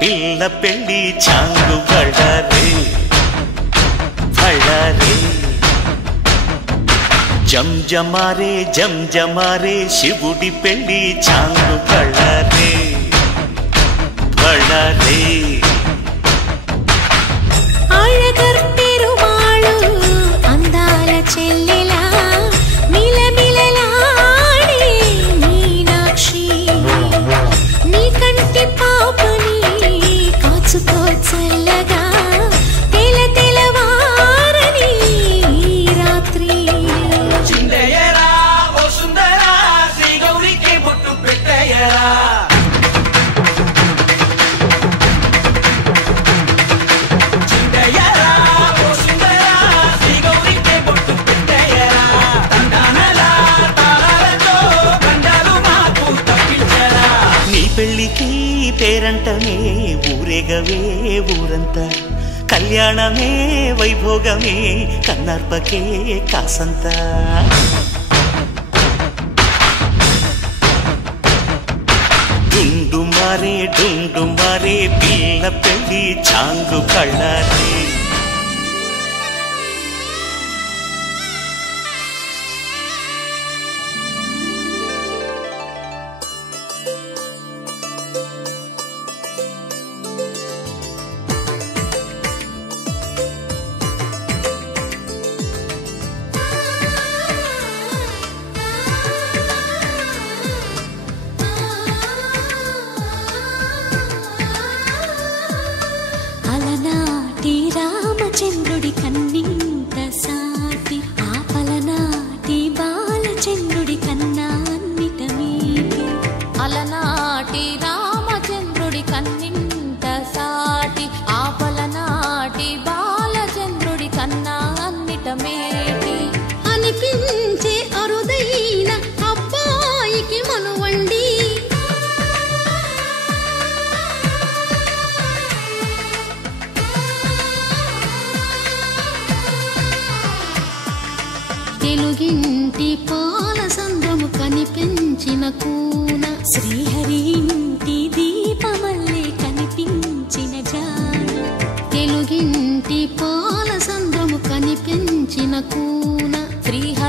పిల్ల పెళ్ళి చాంగు బళ్ళారే బళ్ళారే జంజమారే జంజమారే శివుడి పెళ్ళి చాంగు బళ్ళారే బళ్ళారే అందాల చెల్లెలా మిలమిలలాడే మీనాక్షి నీ కంటి పాపని కాచుకో చల్లగా తెల తెలవారని రాత్రి చిందయ్యరా ఓ సుందరా శ్రీ గౌరికి బొట్టు పెట్టయ్యరా పెళ్ళికి పేరంటమే ఊరేగవే ఊరంతా కళ్యాణమే వైభోగమే కన్నార్పకే కాసంతా డుండు మారే పిల్ల పెళ్ళి చాంగు కళ్ళారే రామచంద్రుడి కన్నింత సాటి ఆపలనాటి బాలచంద్రుడి కన్నా అన్నిట మీటి అలనాటి రామచంద్రుడి కన్నింత సాటి ఆపలనాటి బాలచంద్రుడి కన్నా అన్నిట మేటి అనిపించే అరుదైన అబ్బాయికి మనువండి తెలుగింటి పాల సంద్రము కనిపించిన కూన శ్రీహరి ఇంటి దీపమల్లే కనిపించిన జాన తెలుగింటి పాల సంద్రము కనిపించిన కూన శ్రీహరి